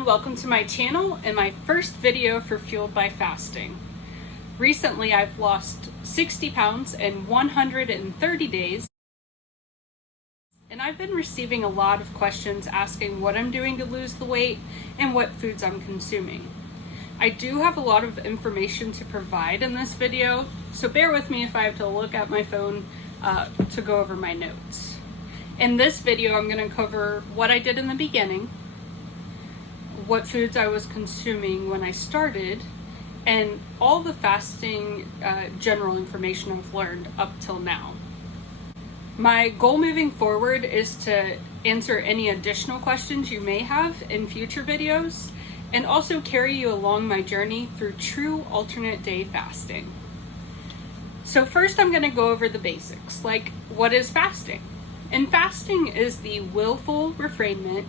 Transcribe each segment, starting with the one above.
everyone, welcome to my channel and my first video for Fueled by Fasting. Recently I've lost 60 pounds in 130 days, and I've been receiving a lot of questions asking what I'm doing to lose the weight and what foods I'm consuming. I do have a lot of information to provide in this video, so bear with me if I have to look at my phone to go over my notes. In this video I'm going to cover what I did in the beginning, what foods I was consuming when I started, and all the fasting general information I've learned up till now. My goal moving forward is to answer any additional questions you may have in future videos, and also carry you along my journey through true alternate day fasting. So first I'm going to go over the basics, like what is fasting? And fasting is the willful refrainment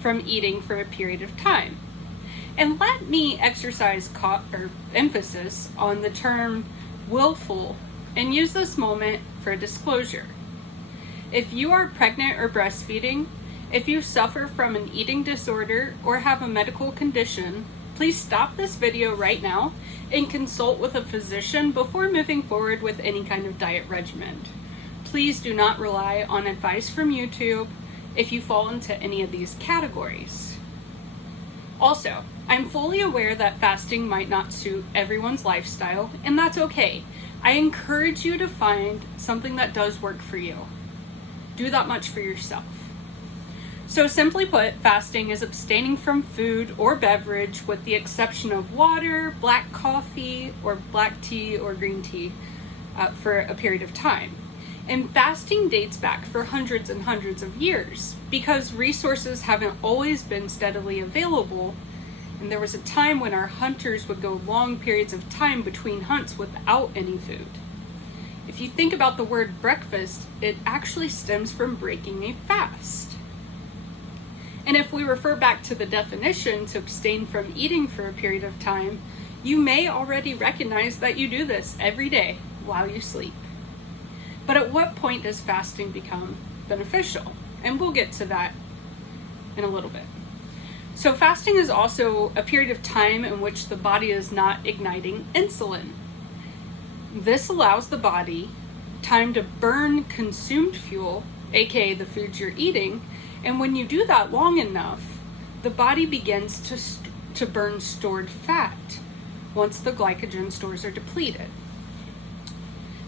from eating for a period of time. And let me exercise emphasis on the term willful and use this moment for a disclosure. If you are pregnant or breastfeeding, if you suffer from an eating disorder or have a medical condition, please stop this video right now and consult with a physician before moving forward with any kind of diet regimen. Please do not rely on advice from YouTube if you fall into any of these categories. Also, I'm fully aware that fasting might not suit everyone's lifestyle, and that's okay. I encourage you to find something that does work for you. Do that much for yourself. So simply put, fasting is abstaining from food or beverage with the exception of water, black coffee, or black tea or green tea for a period of time. And fasting dates back for hundreds and hundreds of years because resources haven't always been steadily available, and there was a time when our hunters would go long periods of time between hunts without any food. If you think about the word breakfast, it actually stems from breaking a fast. And if we refer back to the definition to abstain from eating for a period of time, you may already recognize that you do this every day while you sleep. But at what point does fasting become beneficial? And we'll get to that in a little bit. So fasting is also a period of time in which the body is not igniting insulin. This allows the body time to burn consumed fuel, aka the foods you're eating, and when you do that long enough, the body begins to burn stored fat once the glycogen stores are depleted.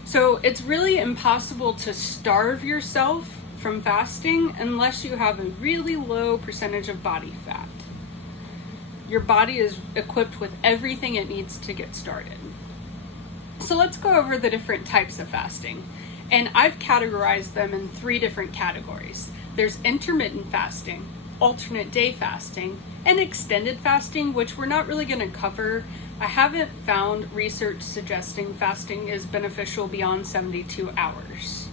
So it's really impossible to starve yourself from fasting unless you have a really low percentage of body fat. Your body is equipped with everything it needs to get started. So let's go over the different types of fasting. And I've categorized them in 3 different categories. There's intermittent fasting, alternate day fasting, and extended fasting, which we're not really going to cover. I haven't found research suggesting fasting is beneficial beyond 72 hours.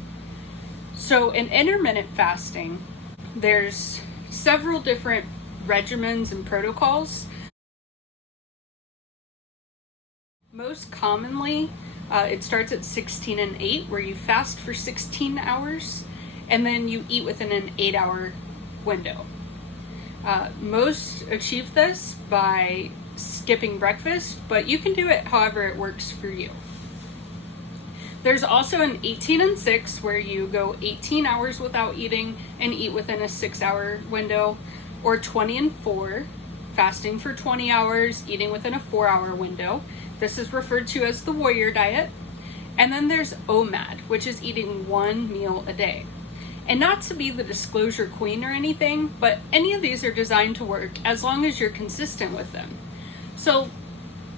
So in intermittent fasting, there's several different regimens and protocols. Most commonly, it starts at 16 and 8, where you fast for 16 hours, and then you eat within an 8-hour window. Most achieve this by skipping breakfast, but you can do it however it works for you. There's also an 18 and 6, where you go 18 hours without eating and eat within a 6-hour window, or 20 and 4, fasting for 20 hours, eating within a 4-hour window. This is referred to as the warrior diet. And then there's OMAD, which is eating 1 meal a day. And not to be the disclosure queen or anything, but any of these are designed to work as long as you're consistent with them. So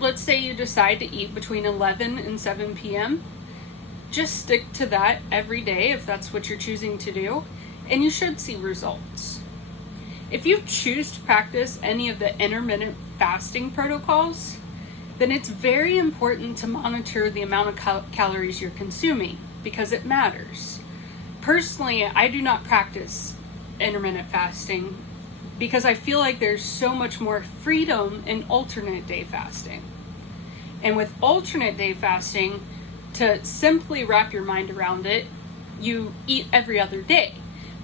let's say you decide to eat between 11 and 7 p.m. Just stick to that every day if that's what you're choosing to do, and you should see results. If you choose to practice any of the intermittent fasting protocols, then it's very important to monitor the amount of calories you're consuming because it matters. Personally, I do not practice intermittent fasting because I feel like there's so much more freedom in alternate day fasting. And with alternate day fasting, to simply wrap your mind around it, you eat every other day.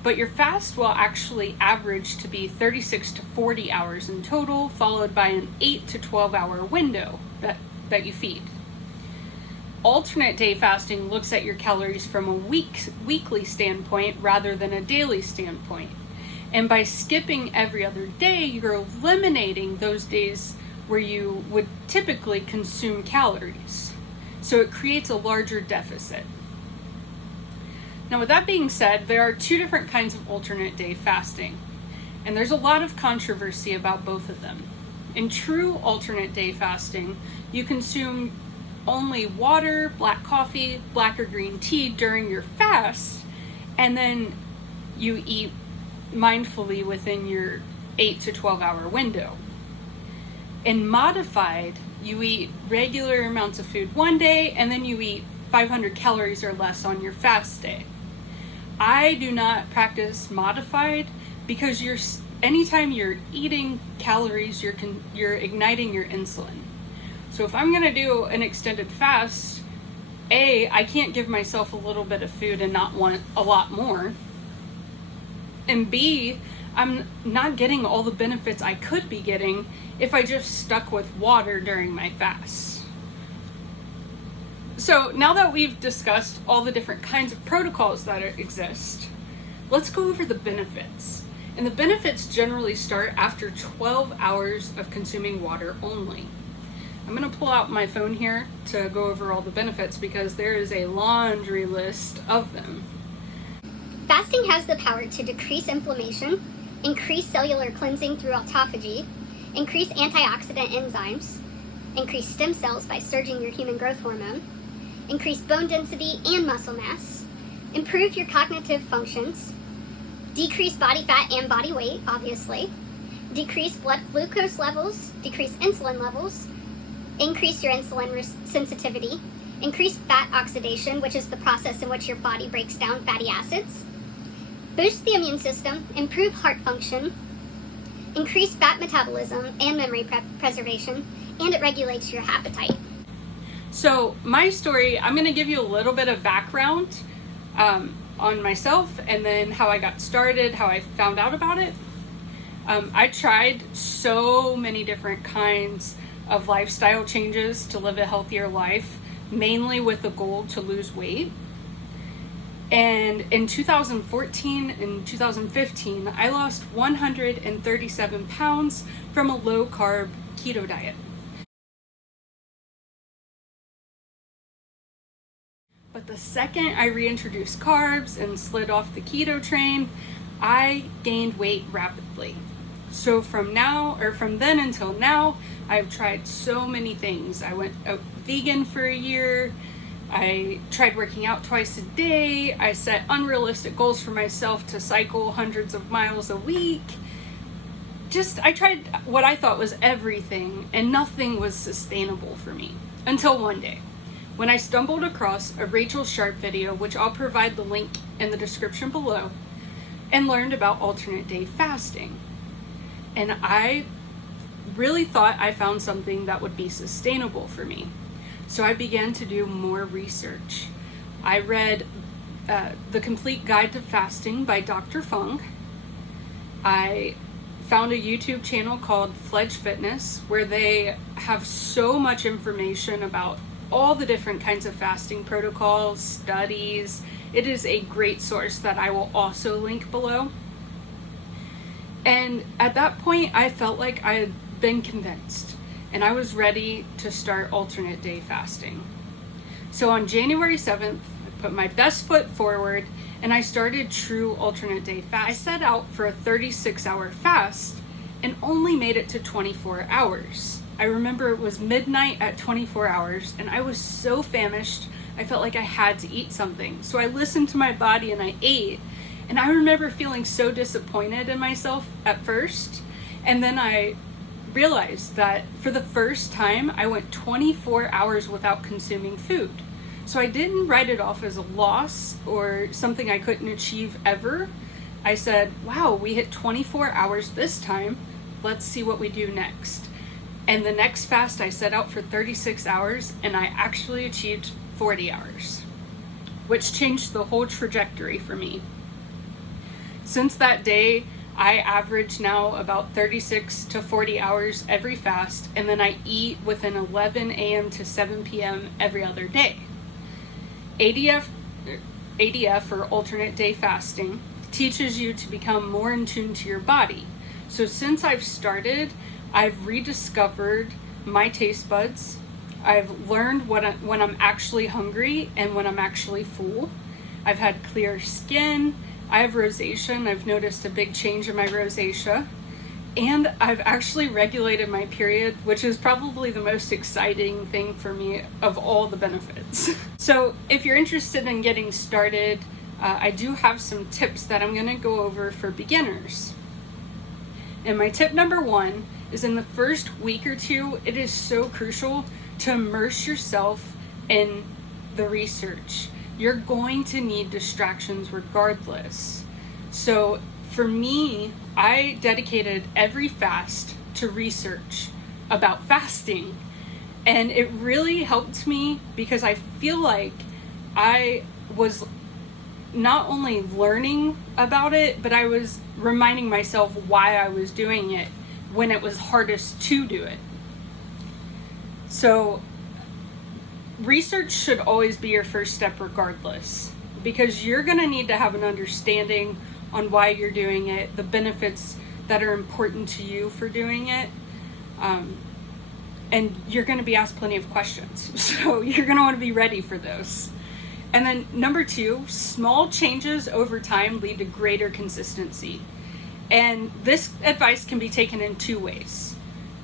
but your fast will actually average to be 36 to 40 hours in total, followed by an 8 to 12 hour window that you feed. Alternate day fasting looks at your calories from a weekly standpoint rather than a daily standpoint. And by skipping every other day, you're eliminating those days where you would typically consume calories. So it creates a larger deficit. Now, with that being said, there are two different kinds of alternate day fasting, and there's a lot of controversy about both of them. In true alternate day fasting, you consume only water, black coffee, black or green tea during your fast, and then you eat mindfully within your 8 to 12 hour window. In modified, you eat regular amounts of food one day, and then you eat 500 calories or less on your fast day. I do not practice modified because anytime you're eating calories, you're igniting your insulin. So if I'm going to do an extended fast, I can't give myself a little bit of food and not want a lot more. And B, I'm not getting all the benefits I could be getting if I just stuck with water during my fast. So now that we've discussed all the different kinds of protocols that exist, let's go over the benefits. And the benefits generally start after 12 hours of consuming water only. I'm going to pull out my phone here to go over all the benefits because there is a laundry list of them. Fasting has the power to decrease inflammation, increase cellular cleansing through autophagy, increase antioxidant enzymes, increase stem cells by surging your human growth hormone, increase bone density and muscle mass, improve your cognitive functions, decrease body fat and body weight, obviously, decrease blood glucose levels, decrease insulin levels, increase your insulin sensitivity, increase fat oxidation, which is the process in which your body breaks down fatty acids, boost the immune system, improve heart function, increase fat metabolism and memory preservation, and it regulates your appetite. So my story, I'm going to give you a little bit of background on myself and then how I got started, how I found out about it. I tried so many different kinds of lifestyle changes to live a healthier life, mainly with the goal to lose weight. And in 2014 and 2015, I lost 137 pounds from a low-carb keto diet. But the second I reintroduced carbs and slid off the keto train, I gained weight rapidly. So from then until now, I've tried so many things. I went vegan for a year. I tried working out twice a day. I set unrealistic goals for myself to cycle hundreds of miles a week. I tried what I thought was everything, and nothing was sustainable for me. Until one day, when I stumbled across a Rachel Sharp video, which I'll provide the link in the description below, and learned about alternate day fasting. And I really thought I found something that would be sustainable for me. So I began to do more research. I read The Complete Guide to Fasting by Dr. Fung. I found a YouTube channel called Fledge Fitness, where they have so much information about all the different kinds of fasting protocols, studies. It is a great source that I will also link below. And at that point, I felt like I had been convinced, and I was ready to start alternate day fasting. So on January 7th, I put my best foot forward, and I started true alternate day fast. I set out for a 36-hour fast and only made it to 24 hours. I remember it was midnight at 24 hours, and I was so famished, I felt like I had to eat something. So I listened to my body and I ate. And I remember feeling so disappointed in myself at first. And then I realized that for the first time, I went 24 hours without consuming food. So I didn't write it off as a loss or something I couldn't achieve ever. I said, wow, we hit 24 hours this time. Let's see what we do next. And the next fast, I set out for 36 hours, and I actually achieved 40 hours, which changed the whole trajectory for me. Since that day, I average now about 36 to 40 hours every fast, and then I eat within 11 a.m. to 7 p.m. every other day. ADF, or alternate day fasting, teaches you to become more in tune to your body. So since I've started, I've rediscovered my taste buds. I've learned when I'm actually hungry and when I'm actually full. I've had clear skin. I have rosacea, and I've noticed a big change in my rosacea. And I've actually regulated my period, which is probably the most exciting thing for me of all the benefits. So if you're interested in getting started, I do have some tips that I'm going to go over for beginners. And my tip number 1 is, in the first week or two, it is so crucial to immerse yourself in the research. You're going to need distractions regardless. So for me, I dedicated every fast to research about fasting. And it really helped me because I feel like I was not only learning about it, but I was reminding myself why I was doing it when it was hardest to do it. So research should always be your first step regardless, because you're going to need to have an understanding on why you're doing it, the benefits that are important to you for doing it, and you're going to be asked plenty of questions. So you're going to want to be ready for those. And then number 2, small changes over time lead to greater consistency. And this advice can be taken in 2 ways.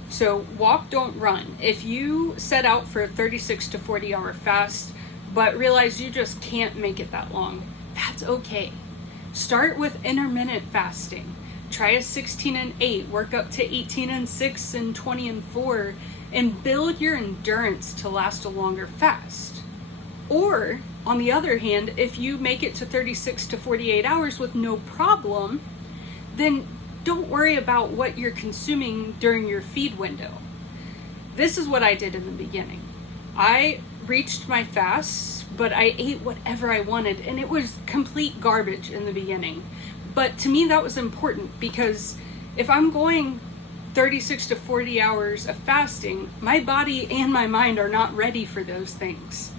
So walk, don't run. If you set out for a 36 to 40 hour fast, but realize you just can't make it that long, that's okay. Start with intermittent fasting. Try a 16 and 8, work up to 18 and 6 and 20 and 4, and build your endurance to last a longer fast. Or, on the other hand, if you make it to 36 to 48 hours with no problem, then don't worry about what you're consuming during your feed window. This is what I did in the beginning. I reached my fasts, but I ate whatever I wanted, and it was complete garbage in the beginning. But to me, that was important, because if I'm going 36 to 40 hours of fasting, my body and my mind are not ready for those things.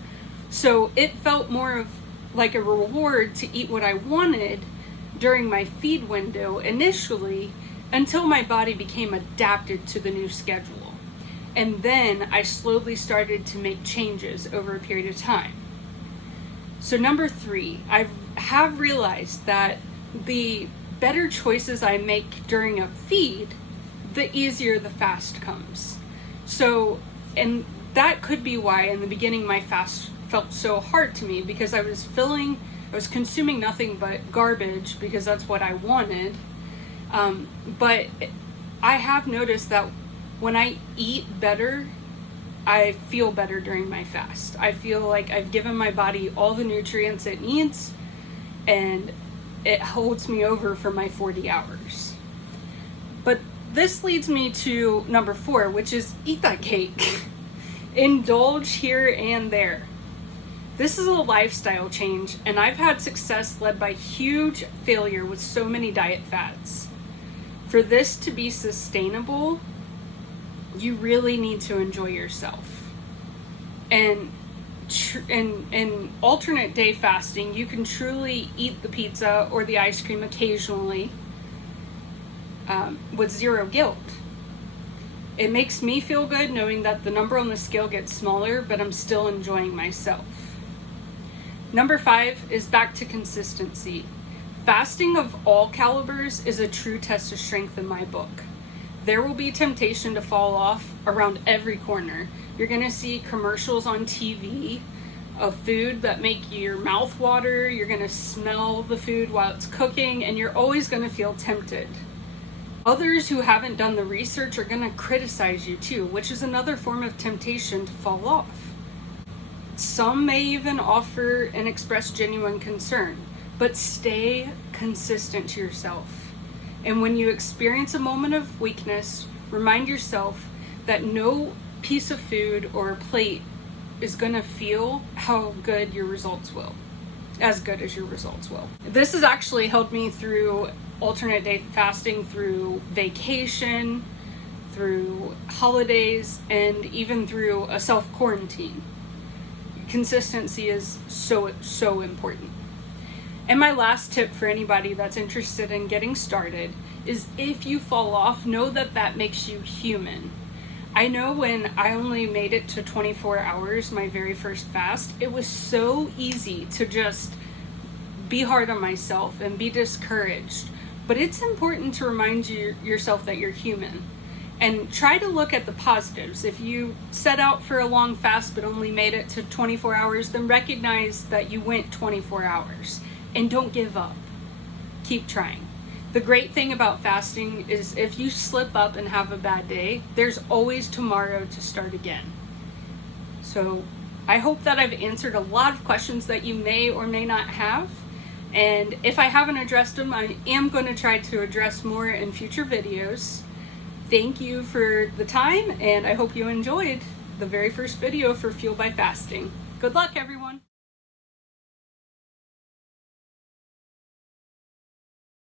So it felt more of like a reward to eat what I wanted during my feed window initially, until my body became adapted to the new schedule. And then I slowly started to make changes over a period of time. So number 3, I have realized that the better choices I make during a feed, the easier the fast comes. So, and that could be why in the beginning my fast felt so hard to me, because I was consuming nothing but garbage because that's what I wanted. But I have noticed that when I eat better, I feel better during my fast. I feel like I've given my body all the nutrients it needs, and it holds me over for my 40 hours. But this leads me to number 4, which is eat that cake. Indulge here and there. This is a lifestyle change, and I've had success led by huge failure with so many diet fads. For this to be sustainable, you really need to enjoy yourself. And in alternate day fasting, you can truly eat the pizza or the ice cream occasionally with zero guilt. It makes me feel good knowing that the number on the scale gets smaller, but I'm still enjoying myself. Number 5 is back to consistency. Fasting of all calibers is a true test of strength in my book. There will be temptation to fall off around every corner. You're going to see commercials on TV of food that make your mouth water. You're going to smell the food while it's cooking, and you're always going to feel tempted. Others who haven't done the research are going to criticize you too, which is another form of temptation to fall off. Some may even offer and express genuine concern, but stay consistent to yourself. And when you experience a moment of weakness, remind yourself that no piece of food or plate is going to feel how good your results will. as good as your results will. This has actually helped me through alternate day fasting, through vacation, through holidays, and even through a self-quarantine. Consistency is so important. And my last tip for anybody that's interested in getting started is, if you fall off, know that that makes you human. I know when I only made it to 24 hours, my very first fast, it was so easy to just be hard on myself and be discouraged. But it's important to remind yourself that you're human. And try to look at the positives. If you set out for a long fast but only made it to 24 hours, then recognize that you went 24 hours. And don't give up. Keep trying. The great thing about fasting is if you slip up and have a bad day, there's always tomorrow to start again. So I hope that I've answered a lot of questions that you may or may not have. And if I haven't addressed them, I am going to try to address more in future videos. Thank you for the time, and I hope you enjoyed the very first video for Fueled by Fasting. Good luck, everyone!